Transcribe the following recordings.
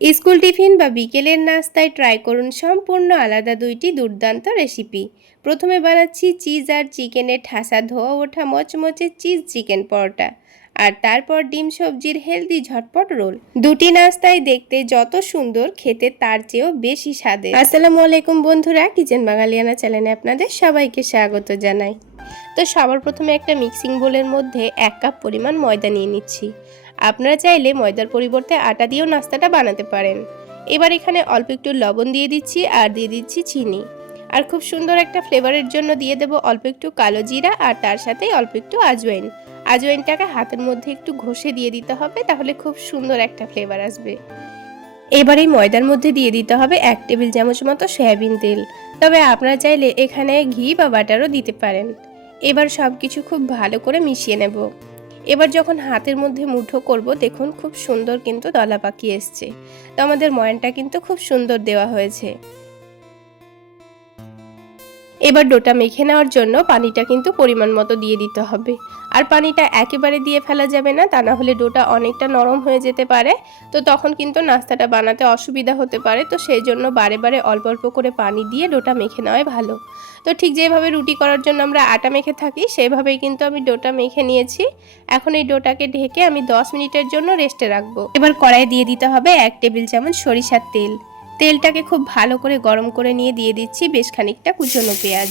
School tiffin বা বিকেলের নাস্তায় ট্রাই করুন সম্পূর্ণ আলাদা দুইটি দুর্দান্ত রেসিপি। প্রথমে বানাচ্ছি চিজ আর চিকেনের ঠাসা ধোয়া ওঠা মচমচে চিজ চিকেন পরোটা, আর তারপর ডিম সবজির হেলদি ঝটপট রোল। দুটি নাস্তায় দেখতে যত সুন্দর, খেতে তার চেয়েও বেশি স্বাদের। আসসালামু আলাইকুম বন্ধুরা, কিচেন বাঙালিয়ানা চ্যানেলে আপনাদের সবাইকে স্বাগত জানাই। তো সবার প্রথমে একটা মিক্সিং বোলের মধ্যে 1 কাপ পরিমাণ ময়দা নিয়ে নিচ্ছি। আপনারা চাইলে ময়দার পরিবর্তে আটা দিয়েও নাস্তাটা বানাতে পারেন। এবার এখানে অল্প একটু লবণ দিয়ে দিচ্ছি আর দিয়ে দিচ্ছি চিনি। আর খুব সুন্দর একটা ফ্লেভারের জন্য দিয়ে দেব অল্প একটু কালো জিরা আর তার সাথে অল্প একটু আজওয়াইন। আজওয়াইনটাকে হাতের মধ্যে একটু ঘষে দিয়ে দিতে হবে, তাহলে খুব সুন্দর একটা ফ্লেভার আসবে। এবার এই ময়দার মধ্যে দিয়ে দিতে হবে 1 টেবিল চামচ মতো সয়াবিন তেল, তবে আপনারা চাইলে এখানে ঘি বা বাটারও দিতে পারেন। এবার সব কিছু খুব ভালো করে মিশিয়ে নেব। এবার যখন হাতের মধ্যে মুঠো করব, দেখুন খুব সুন্দর কিন্তু দলা পাকিয়ে এসছে। তো আমাদের ময়ানটা কিন্তু খুব সুন্দর দেওয়া হয়েছে। এবার ডোটা মেখে নেওয়ার জন্য পানিটা কিন্তু পরিমাণ মতো দিয়ে দিতে হবে। আর পানিটা একেবারে দিয়ে ফেলা যাবে না, তা না হলে ডোটা অনেকটা নরম হয়ে যেতে পারে। তো তখন কিন্তু নাস্তাটা বানাতে অসুবিধা হতে পারে। তো সেই জন্য বারে বারে অল্প অল্প করে পানি দিয়ে ডোটা মেখে নেওয়াই ভালো। তো ঠিক যেভাবে রুটি করার জন্য আমরা আটা মেখে থাকি, সেভাবেই কিন্তু আমি ডোটা মেখে নিয়েছি। এখন এই ডোটাকে ঢেকে আমি 10 মিনিটের জন্য রেস্টে রাখবো। এবার কড়াই দিয়ে দিতে হবে 1 টেবিল চামচ সরিষার তেল। তেলটাকে খুব ভালো করে গরম করে নিয়ে দিয়ে দিচ্ছি বেশ খানিকটা কুচনো পেঁয়াজ।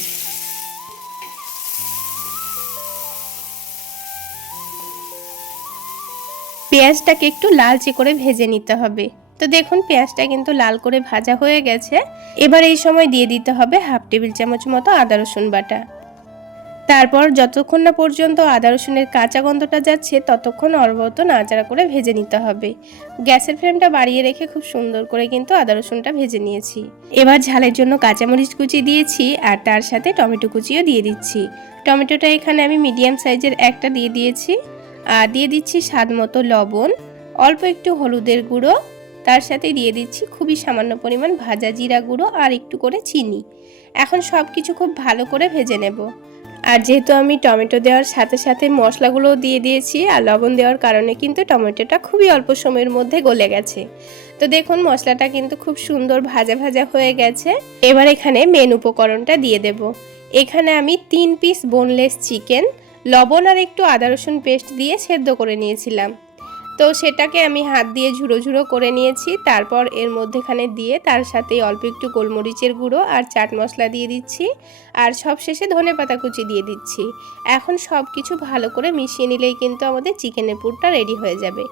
পেঁয়াজটাকে একটু লালচে করে ভেজে নিতে হবে। তো দেখুন পেঁয়াজটা কিন্তু লাল করে ভাজা হয়ে গেছে। এবার এই সময় দিয়ে দিতে হবে 1/2 টেবিল চামচ মতো আদা রসুন বাটা। তারপর যতক্ষণ না পর্যন্ত আদা রসুনের কাঁচা গন্ধটা যাচ্ছে, ততক্ষণ অনবরত নাড়াচাড়া করে ভেজে নিতে হবে। গ্যাসের ফ্লেমটা বাড়িয়ে রেখে খুব সুন্দর করে কিন্তু আদা রসুনটা ভেজে নিয়েছি। এবার ঝালের জন্য কাঁচামরিচ কুচি দিয়েছি আর তার সাথে টমেটো কুচিও দিয়ে দিচ্ছি। টমেটোটা এখানে আমি মিডিয়াম সাইজের একটা দিয়ে দিয়েছি। আর দিয়ে দিচ্ছি স্বাদ মতো লবণ, অল্প একটু হলুদের গুঁড়ো, তার সাথে দিয়ে দিচ্ছি খুবই সামান্য পরিমাণ ভাজা জিরা গুঁড়ো আর একটু করে চিনি। এখন সব কিছু খুব ভালো করে ভেজে নেব। আর যেহেতু আমি টমেটো দেওয়ার সাথে সাথে মশলাগুলোও দিয়ে দিয়েছি আর লবণ দেওয়ার কারণে কিন্তু টমেটোটা খুবই অল্প সময়ের মধ্যে গলে গেছে। তো দেখুন মশলাটা কিন্তু খুব সুন্দর ভাজা ভাজা হয়ে গেছে। এবার এখানে মেন উপকরণটা দিয়ে দেব। এখানে আমি 3 পিস বোনলেস চিকেন লবণ আর একটু আদা রসুন পেস্ট দিয়ে সেদ্ধ করে নিয়েছিলাম। তো সেটাকে আমি হাত দিয়ে ঝুড়ো ঝুড়ো করে নিয়েছি। তারপর এর মধ্যেখানে দিয়ে তার সাথে অল্প একটু গোলমরিচের গুঁড়ো আর চাট মশলা দিয়ে দিচ্ছি। আর সবশেষে ধনেপাতা কুচি দিয়ে দিচ্ছি। এখন সব কিছু ভালো করে মিশিয়ে নিলেই কিন্তু আমাদের চিকেনের পুরটা রেডি হয়ে যাবে।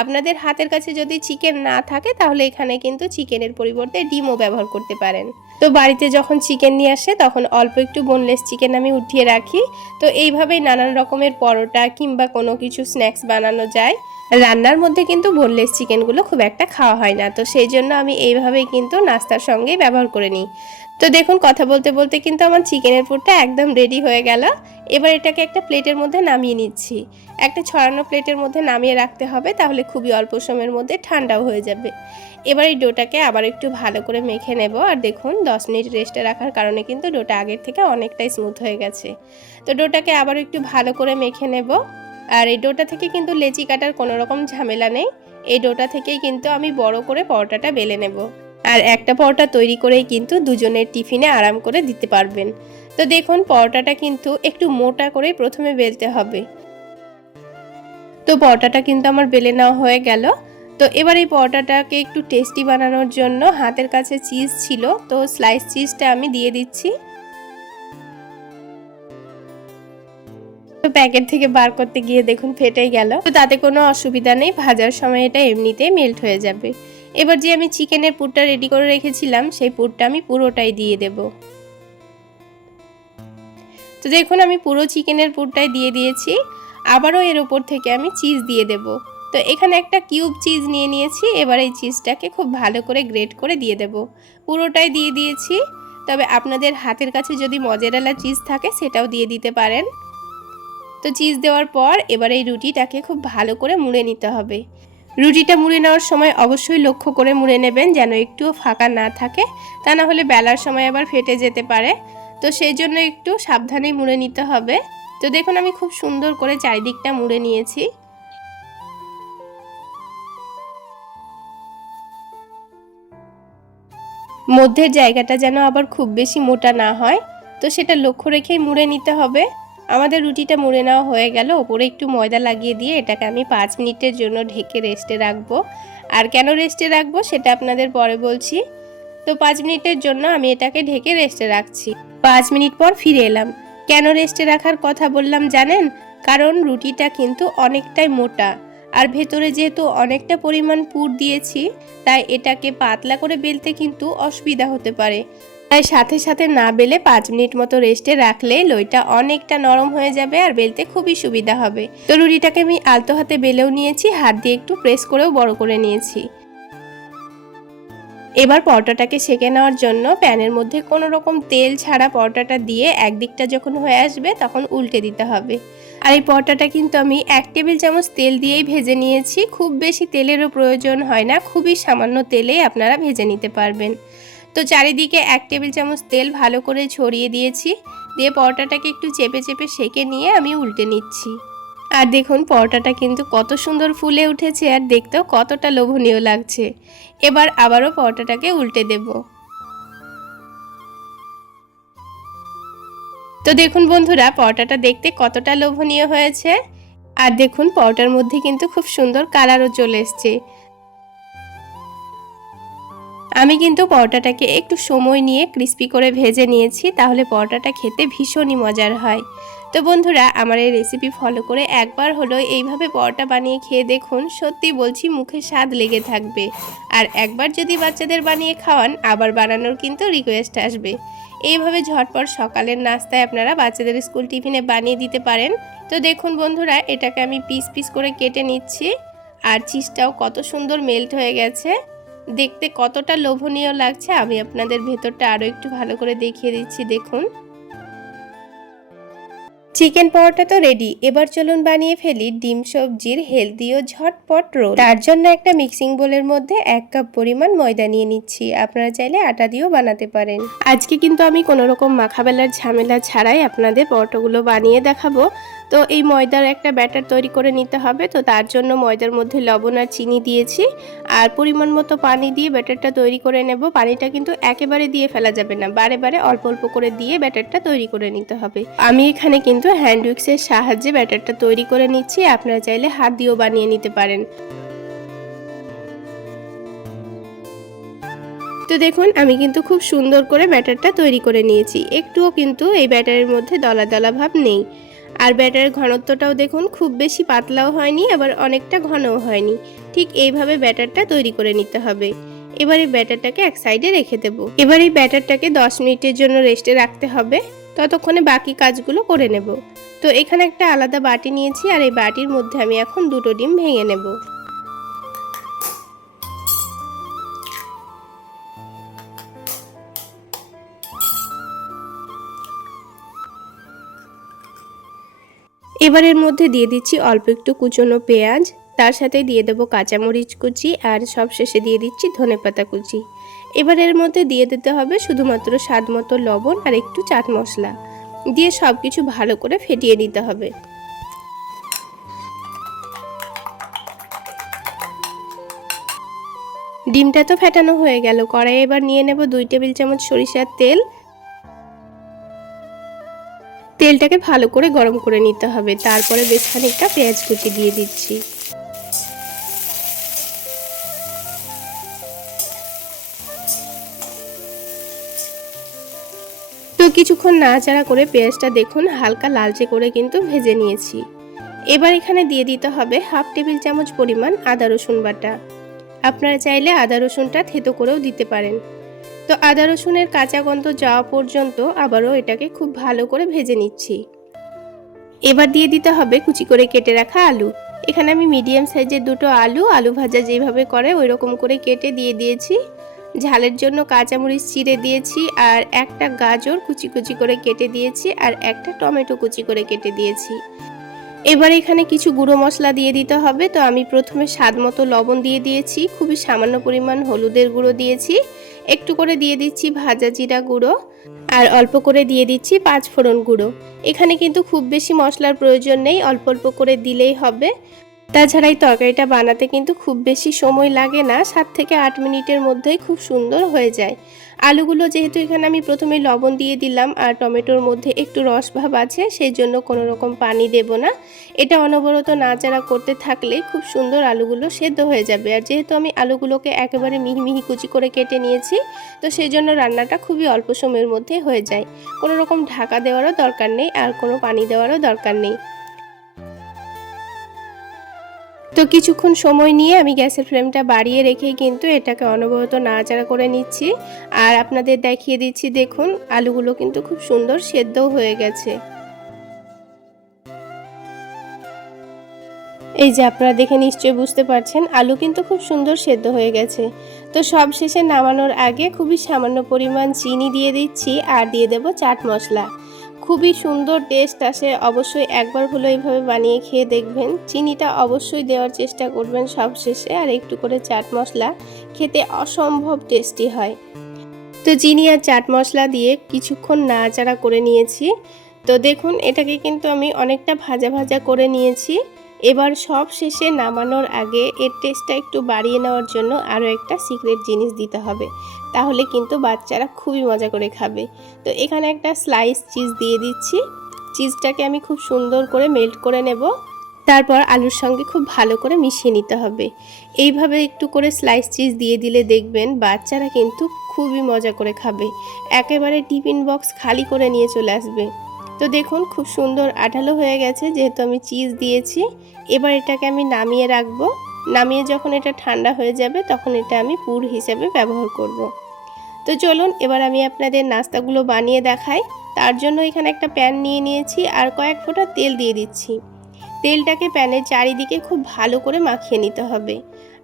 আপনাদের হাতের কাছে যদি চিকেন না থাকে, তাহলে এখানে কিন্তু চিকেনের পরিবর্তে ডিমও ব্যবহার করতে পারেন। তো বাড়িতে যখন চিকেন নিয়ে আসে, তখন অল্প একটু বোনলেস চিকেন আমি উঠিয়ে রাখি। তো এইভাবেই নানান রকমের পরোটা কিংবা কোনো কিছু স্ন্যাক্স বানানো যায়। রান্নার মধ্যে কিন্তু বোনলেস চিকেনগুলো খুব একটা খাওয়া হয় না, তো সেই জন্য আমি এইভাবেই কিন্তু নাস্তার সঙ্গেই ব্যবহার করে নিই। তো দেখুন কথা বলতে বলতে কিন্তু আমার চিকেনের পুরটা একদম রেডি হয়ে গেল। এবার এটাকে একটা প্লেটের মধ্যে নামিয়ে নিচ্ছি। একটা ছড়ানো প্লেটের মধ্যে নামিয়ে রাখতে হবে, তাহলে খুবই অল্প সময়ের মধ্যে ঠান্ডাও হয়ে যাবে। এবার এই ডোটাকে আবার একটু ভালো করে মেখে নেব। আর দেখুন 10 মিনিট রেস্টে রাখার কারণে কিন্তু ডোটা আগের থেকে অনেকটাই স্মুথ হয়ে গেছে। তো ডোটাকে আবার একটু ভালো করে মেখে নেব। আর এই ডোটা থেকে কিন্তু লেচি কাটার কোনো রকম ঝামেলা নেই। এই ডোটা থেকেই কিন্তু আমি বড় করে পরোটাটা বেলে নেব। আর একটা পরোটা তৈরি করেই কিন্তু দুজনের টিফিনে আরাম করে দিতে পারবেন। তো দেখুন পরোটাটা কিন্তু একটু মোটা করে প্রথমে বেলতে হবে। তো পরোটাটা কিন্তু আমার বেলে নেওয়া হয়ে গেল। তো এবার এই পরোটাটাকে একটু টেস্টি বানানোর জন্য হাতের কাছে চিজ ছিল, তো স্লাইস চিজটা আমি দিয়ে দিচ্ছি। তো প্যাকেট থেকে বার করতে গিয়ে দেখুন ফেটেই গেল। তো তাতে কোনো অসুবিধা নেই, ভাজার সময় এটা এমনিতেই মেল্ট হয়ে যাবে। এবার যে আমি চিকেনের পুরটা রেডি করে রেখেছিলাম, সেই পুরটা আমি পুরোটাই দিয়ে দেব। তো দেখুন আমি পুরো চিকেনের পুরটাই দিয়ে দিয়েছি। আবারও এর উপর থেকে আমি চিজ দিয়ে দেব। তো এখানে একটা কিউব চিজ নিয়ে নিয়েছি। এবার এই চিজটাকে খুব ভালো করে গ্রেট করে দিয়ে দেব। পুরোটাই দিয়ে দিয়েছি। তবে আপনাদের হাতের কাছে যদি মজারেলা চিজ থাকে, সেটাও দিয়ে দিতে পারেন। তো চিজ দেওয়ার পর এবার এই রুটিটাকে খুব ভালো করে মুড়ে নিতে হবে। রুটিটা মুড়ে নেওয়ার সময় অবশ্যই লক্ষ্য করে মুড়ে নেবেন, যেন একটুও ফাঁকা না থাকে, তা না হলে বেলার সময় আবার ফেটে যেতে পারে। তো সেই জন্য একটু সাবধানেই মুড়ে নিতে হবে। তো দেখুন আমি খুব সুন্দর করে চারিদিকটা মুড়ে নিয়েছি। মধ্যের জায়গাটা যেন আবার খুব বেশি মোটা না হয়, তো সেটা লক্ষ্য রেখেই মুড়ে নিতে হবে। আমাদের রুটিটা মুড়ে নেওয়া হয়ে গেল। ওপরে একটু ময়দা লাগিয়ে দিয়ে এটাকে আমি 5 মিনিটের জন্য ঢেকে রেস্টে রাখবো। আর কেন রেস্টে রাখবো সেটা আপনাদের পরে বলছি। তো 5 মিনিটের জন্য আমি এটাকে ঢেকে রেস্টে রাখছি। 5 মিনিট পর ফিরে এলাম। কেন রেস্টে রাখার কথা বললাম জানেন? কারণ রুটিটা কিন্তু অনেকটাই মোটা, আর ভেতরে যেহেতু অনেকটা পরিমাণ পুর দিয়েছি, তাই এটাকে পাতলা করে বেলতে কিন্তু অসুবিধা হতে পারে। তাই সাথে সাথে না বেলে 5 মিনিট মতো রেস্টে রাখলে লইটা অনেকটা নরম হয়ে যাবে আর বেলতে খুবই সুবিধা হবে। তো রুটিটাকে আমি আলতো হাতে বেলেও নিয়েছি, হাত দিয়ে একটু প্রেস করেও বড় করে নিয়েছি। এবার পরোটাটাকে সেঁকে নেওয়ার জন্য প্যানের মধ্যে কোনো রকম তেল ছাড়া পরোটাটা দিয়ে একদিকটা যখন হয়ে আসবে তখন উল্টে দিতে হবে। আর এই পরোটাটা কিন্তু আমি 1 টেবিল চামচ তেল দিয়েই ভেজে নিয়েছি। খুব বেশি তেলেরও প্রয়োজন হয় না, খুবই সামান্য তেলেই আপনারা ভেজে নিতে পারবেন। তো চারিদিকে 1 টেবিল চামচ তেল ভালো করে ছড়িয়ে দিয়েছি, দিয়ে পরোটাটাকে একটু চেপে চেপে সেঁকে নিয়ে আমি উল্টে নিচ্ছি। আর দেখুন পরোটাটা কিন্তু কত সুন্দর ফুলে উঠেছে আর দেখতেও কতটা লোভনীয় লাগছে। এবার আবারও পরোটাটাকে উল্টে দেব। তো দেখুন বন্ধুরা, পরোটাটা দেখতে কতটা লোভনীয় হয়েছে। আর দেখুন পরোটার মধ্যে কিন্তু খুব সুন্দর কালারও চলে এসছে। আমি কিন্তু পরোটাটাকে একটু সময় নিয়ে ক্রিস্পি করে ভেজে নিয়েছি, তাহলে পরোটাটা খেতে ভীষণই মজার হয়। তো বন্ধুরা, আমার এই রেসিপি ফলো করে একবার হলো এইভাবে পরোটা বানিয়ে খেয়ে দেখুন, সত্যি বলছি মুখে স্বাদ লেগে থাকবে। আর একবার যদি বাচ্চাদের বানিয়ে খাওয়ান, আবার বানানোর কিন্তু রিকোয়েস্ট আসবে। এইভাবে ঝটপট সকালের নাস্তায় আপনারা বাচ্চাদের স্কুল টিফিনে বানিয়ে দিতে পারেন। তো দেখুন বন্ধুরা, এটাকে আমি পিস পিস করে কেটে নিচ্ছি। আর চিজটাও কত সুন্দর মেল্ট হয়ে গেছে, দেখতে কতটা লোভনীয় লাগছে। আমি আপনাদের ভেতরটা আরও একটু ভালো করে দেখিয়ে দিচ্ছি। দেখুন চিকেন পরোটা তো রেডি। এবার চলুন বানিয়ে ফেলি ডিম সবজির হেলদি ও ঝটপট রোল। তার জন্য একটা মিক্সিং বোলের মধ্যে 1 কাপ পরিমাণ ময়দা নিয়ে নিচ্ছি। আপনারা চাইলে আটা দিয়েও বানাতে পারেন। আজকে কিন্তু আমি কোনো রকম মাখাবেলার ঝামেলা ছাড়াই আপনাদের পরোটাগুলো বানিয়ে দেখাবো। তো এই ময়দার একটা ব্যাটার তৈরি করে নিতে হবে। তো তার জন্য ময়দার মধ্যে লবণ আর চিনি দিয়েছি, আর পরিমাণ মতো পানি দিয়ে ব্যাটারটা তৈরি করে নেব। পানিটা কিন্তু একেবারে দিয়ে ফেলা যাবে না, বারে বারে অল্প অল্প করে দিয়ে ব্যাটারটা তৈরি করে নিতে হবে। আমি এখানে কিন্তু হ্যান্ড উইক্সের সাহায্যে ব্যাটারটা তৈরি করে নিচ্ছি। আপনারা চাইলে হাত দিয়েও বানিয়ে নিতে পারেন। তো দেখুন আমি কিন্তু খুব সুন্দর করে ব্যাটারটা তৈরি করে নিয়েছি। একটুও কিন্তু এই ব্যাটারের মধ্যে দলা দলা ভাব নেই। আর ব্যাটারের ঘনত্বটাও দেখুন, খুব বেশি পাতলাও হয়নি আবার অনেকটা ঘনও হয়নি। ঠিক এইভাবে ব্যাটারটা তৈরি করে নিতে হবে। এবার এই ব্যাটারটাকে এক সাইডে রেখে দেব। এবার এই ব্যাটারটাকে 10 মিনিটের জন্য রেস্টে রাখতে হবে। ততক্ষণে বাকি কাজগুলো করে নেব। তো এখানে একটা আলাদা বাটি নিয়েছি, আর এই বাটির মধ্যে আমি এখন 2টো ডিম ভেঙে নেব। এবার এর মধ্যে দিয়ে দিচ্ছি অল্প একটু কুচনো পেঁয়াজ, তার সাথে দিয়ে দেবো কাঁচামরিচ কুচি, আর সবশেষে দিয়ে দিচ্ছি ধনেপাতা কুচি। এবার এর মধ্যে দিয়ে দিতে হবে শুধুমাত্র স্বাদ মতো লবণ আর একটু চাট মশলা দিয়ে সব কিছু ভালো করে ফেটিয়ে নিতে হবে। ডিমটা তো ফেটানো হয়ে গেল। কড়াইয়ে এবার নিয়ে নেব 2 টেবিল চামচ সরিষার তেল। তেলটাকে ভালো করে গরম করে নিতে হবে। তারপরে বেশ খানিকটা পেঁয়াজ কুচি দিয়ে দিচ্ছি। তো কিছুক্ষণ নাড়াচাড়া করে পেঁয়াজটা দেখুন হালকা লালচে করে কিন্তু ভেজে নিয়েছি। এবার এখানে দিয়ে দিতে হবে 1/2 টেবিল চামচ পরিমাণ আদা রসুন বাটা। আপনারা চাইলে আদা রসুনটা থেতো করেও দিতে পারেন। তো আদা রসুনের কাঁচা গন্ধ যাওয়া পর্যন্ত আবারও এটাকে খুব ভালো করে ভেজে নিচ্ছি। এবার দিয়ে দিতে হবে কুচি করে কেটে রাখা আলু। এখানে আমি মিডিয়াম সাইজের 2টো আলু ভাজা যেভাবে করে ওই রকম করে কেটে দিয়ে দিয়েছি। ঝালের জন্য কাঁচামরিচ চিড়ে দিয়েছি, আর একটা গাজর কুচি কুচি করে কেটে দিয়েছি, আর একটা টমেটো কুচি করে কেটে দিয়েছি। এবার এখানে কিছু গুঁড়ো মশলা দিয়ে দিতে হবে। তো আমি প্রথমে স্বাদ মতো লবণ দিয়ে দিয়েছি, খুবই সামান্য পরিমাণ হলুদের গুঁড়ো দিয়েছি, একটু করে দিয়ে দিচ্ছি ভাজা জিরা গুঁড়ো, আর অল্প করে দিয়ে দিচ্ছি 5 ফোড়ন গুঁড়ো। এখানে কিন্তু খুব বেশি মশলার প্রয়োজন নেই, অল্প অল্প করে দিলেই হবে। তাছাড়া এই তরকারিটা বানাতে কিন্তু খুব বেশি সময় লাগে না, 7 থেকে 8 মিনিটের মধ্যেই খুব সুন্দর হয়ে যায়। আলুগুলো যেহেতু এখানে আমি প্রথমে লবণ দিয়ে দিলাম আর টমেটোর মধ্যে একটু রস ভাব আছে, সেই জন্য কোনো রকম পানি দেব না। এটা অনবরত নাড়াচাড়া করতে থাকলেই খুব সুন্দর আলুগুলো সেদ্ধ হয়ে যাবে। আর যেহেতু আমি আলুগুলোকে একেবারে মিহি মিহি কুচি করে কেটে নিয়েছি, তো সেই জন্য রান্নাটা খুবই অল্প সময়ের মধ্যে হয়ে যায়। কোনো রকম ঢাকা দেওয়ারও দরকার নেই আর কোনো পানি দেওয়ারও দরকার নেই। তো কিছুক্ষণ সময় নিয়ে আমি গ্যাসের ফ্লেমটা বাড়িয়ে রেখেই কিন্তু এটাকে অনবরত নাড়াচাড়া করে নিচ্ছি। আর আপনাদের দেখিয়ে দিচ্ছি, দেখুন আলুগুলো কিন্তু খুব সুন্দর সেদ্ধও হয়ে গেছে। এই যে আপনারা দেখে নিশ্চয়ই বুঝতে পারছেন আলু কিন্তু খুব সুন্দর সেদ্ধ হয়ে গেছে। তো সব শেষে নামানোর আগে খুবই সামান্য পরিমাণ চিনি দিয়ে দিচ্ছি আর দিয়ে দেব চাট মশলা। খুবই সুন্দর টেস্ট আসে, অবশ্যই একবার হলো এইভাবে বানিয়ে খেয়ে দেখবেন। চিনিটা অবশ্যই দেওয়ার চেষ্টা করবেন সব শেষে, আর একটু করে চাট মশলা, খেতে অসম্ভব টেস্টি হয়। তো চিনি আর চাট মশলা দিয়ে কিছুক্ষণ নাড়াচাড়া করে নিয়েছি। তো দেখুন এটাকে কিন্তু আমি অনেকটা ভাজা ভাজা করে নিয়েছি। এবার সব শেষে নামানোর আগে এর টেস্টটা একটু বাড়িয়ে নেওয়ার জন্য আরও একটা সিক্রেট জিনিস দিতে হবে, তাহলে কিন্তু বাচ্চারা খুবই মজা করে খাবে। তো এখানে একটা স্লাইস চিজ দিয়ে দিচ্ছি। চিজটাকে আমি খুব সুন্দর করে মেল্ট করে নেব, তারপর আলুর সঙ্গে খুব ভালো করে মিশিয়ে নিতে হবে। এইভাবে একটু করে স্লাইস চিজ দিয়ে দিলে দেখবেন বাচ্চারা কিন্তু খুবই মজা করে খাবে, একেবারে টিফিন বক্স খালি করে নিয়ে চলে আসবে। তো দেখুন খুব সুন্দর আঠালো হয়ে গেছে যেহেতু আমি চিজ দিয়েছি। এবার এটাকে আমি নামিয়ে রাখবো। নামিয়ে যখন এটা ঠান্ডা হয়ে যাবে তখন এটা আমি পুর হিসেবে ব্যবহার করব। তো চলুন এবার আমি আপনাদের নাস্তাগুলো বানিয়ে দেখাই। তার জন্য এখানে একটা প্যান নিয়ে নিয়েছি আর কয়েক ফোঁটা তেল দিয়ে দিচ্ছি। তেলটাকে প্যানের চারিদিকে খুব ভালো করে মাখিয়ে নিতে হবে।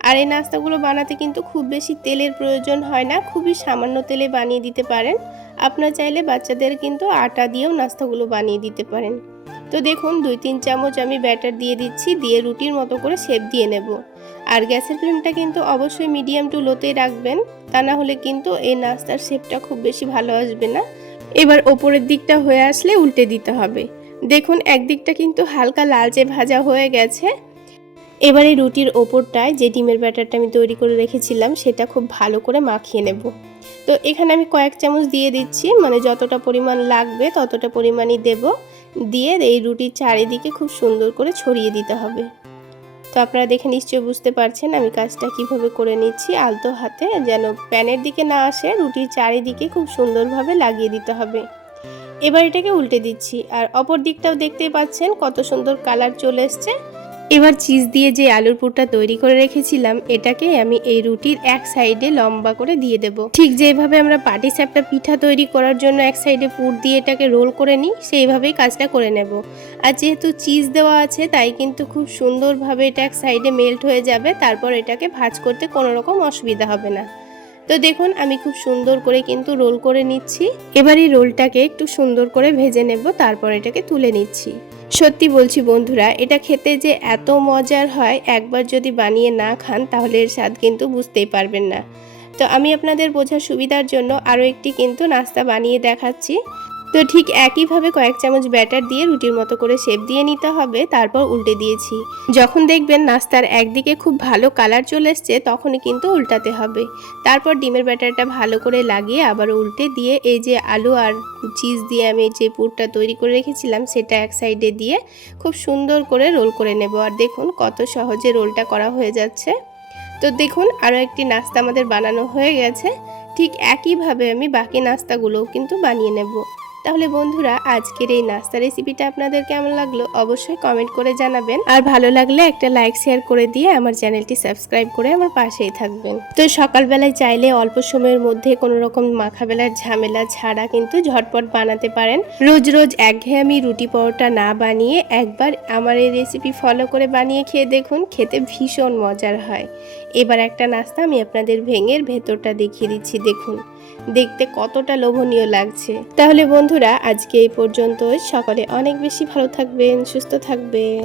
আর এই নাস্তাগুলো বানাতে কিন্তু খুব বেশি তেলের প্রয়োজন হয় না, খুবই সামান্য তেলে বানিয়ে দিতে পারেন। আপনারা চাইলে বাচ্চাদের কিন্তু আটা দিয়েও নাস্তাগুলো বানিয়ে দিতে পারেন। তো দেখুন 2-3 চামচ আমি ব্যাটার দিয়ে দিচ্ছি, দিয়ে রুটির মতো করে শেপ দিয়ে নেব। আর গ্যাসের ফ্লেমটা কিন্তু অবশ্যই মিডিয়াম টু লোতেই রাখবেন, তা না হলে কিন্তু এই নাস্তার শেপটা খুব বেশি ভালো আসবে না। এবার ওপরের দিকটা হয়ে আসলে উল্টে দিতে হবে। দেখুন একদিকটা কিন্তু হালকা লালচে ভাজা হয়ে গেছে। এবারে রুটির ওপরটায় যে ডিমের ব্যাটারটা আমি তৈরি করে রেখেছিলাম সেটা খুব ভালো করে মাখিয়ে নেব। তো এখানে আমি কয়েক চামচ দিয়ে দিচ্ছি, মানে যতটা পরিমাণ লাগবে ততটা পরিমাণই দেব। দিয়ে এই রুটির চারিদিকে খুব সুন্দর করে ছড়িয়ে দিতে হবে। তো আপনারা দেখে নিশ্চয়ই বুঝতে পারছেন আমি কাজটা কিভাবে করে নিচ্ছি। আলতো হাতে যেন প্যানের দিকে না আসে, রুটির চারিদিকে খুব সুন্দরভাবে লাগিয়ে দিতে হবে। এবার এটাকে উল্টে দিচ্ছি আর অপর দিকটাও দেখতেই পাচ্ছেন কত সুন্দর কালার চলে এসছে। এবার চিজ দিয়ে যে আলুর পুরটা তৈরি করে রেখেছিলাম এটাকে আমি এই রুটির এক সাইডে লম্বা করে দিয়ে দেব। ঠিক যেভাবে আমরা পাটিসাপটা পিঠা তৈরি করার জন্য এক সাইডে পুর দিয়ে এটাকে রোল করে নিই, সেইভাবেই কাজটা করে নেব। আর যেহেতু চিজ দেওয়া আছে তাই কিন্তু খুব সুন্দরভাবে এটা এক সাইডে মেল্ট হয়ে যাবে, তারপর এটাকে ভাজ করতে কোনো রকম অসুবিধা হবে না। তো দেখুন আমি খুব সুন্দর করে কিন্তু রোল করে নিচ্ছি। এবার এই রোলটাকে একটু সুন্দর করে ভেজে নেব, তারপর এটাকে তুলে নিচ্ছি। সত্যি বলছি বন্ধুরা, এটা খেতে যে এত মজার হয়, একবার যদি বানিয়ে না খান তাহলে এর স্বাদ কিন্তু বুঝতেই পারবেন না। তো আমি আপনাদের বোঝার সুবিধার জন্য আরও একটি কিন্তু নাস্তা বানিয়ে দেখাচ্ছি। তো ঠিক একইভাবে কয়েক চামচ ব্যাটার দিয়ে রুটির মতো করে শেপ দিয়ে নিতে হবে, তারপর উল্টে দিয়েছি। যখন দেখবেন নাস্তার একদিকে খুব ভালো কালার চলে এসছে তখনই কিন্তু উল্টাতে হবে। তারপর ডিমের ব্যাটারটা ভালো করে লাগিয়ে আবার উল্টে দিয়ে এই যে আলু আর চিজ দিয়ে আমি যে পুরটা তৈরি করে রেখেছিলাম সেটা এক সাইডে দিয়ে খুব সুন্দর করে রোল করে নেব। আর দেখুন কত সহজে রোলটা করা হয়ে যাচ্ছে। তো দেখুন আরও একটি নাস্তা আমাদের বানানো হয়ে গেছে। ঠিক একইভাবে আমি বাকি নাস্তাগুলোও কিন্তু বানিয়ে নেব। তাহলে বন্ধুরা আজকের এই নাস্তা রেসিপিটা আপনাদের কেমন লাগলো অবশ্যই কমেন্ট করে জানাবেন। আর ভালো লাগলে একটা লাইক শেয়ার করে দিয়ে আমার চ্যানেলটি সাবস্ক্রাইব করে আমার পাশেই থাকবেন। তো সকালবেলায় চাইলে অল্প সময়ের মধ্যে কোনো রকম মাখাবেলার ঝামেলা ছাড়া কিন্তু ঝটপট বানাতে পারেন। রোজ রোজ একঘেয়েমি রুটি পরোটা না বানিয়ে একবার আমার এই রেসিপি ফলো করে বানিয়ে খেয়ে দেখুন, খেতে ভীষণ মজার হয়। এবার একটা নাস্তা আমি আপনাদের ভেঙে ভেতরটা দেখিয়ে দিচ্ছি, দেখুন দেখতে কতটা লোভনীয় লাগছে। তাহলে বন্ধুরা আজকে এই পর্যন্তই। সকলে অনেক বেশি ভালো থাকবেন, সুস্থ থাকবেন।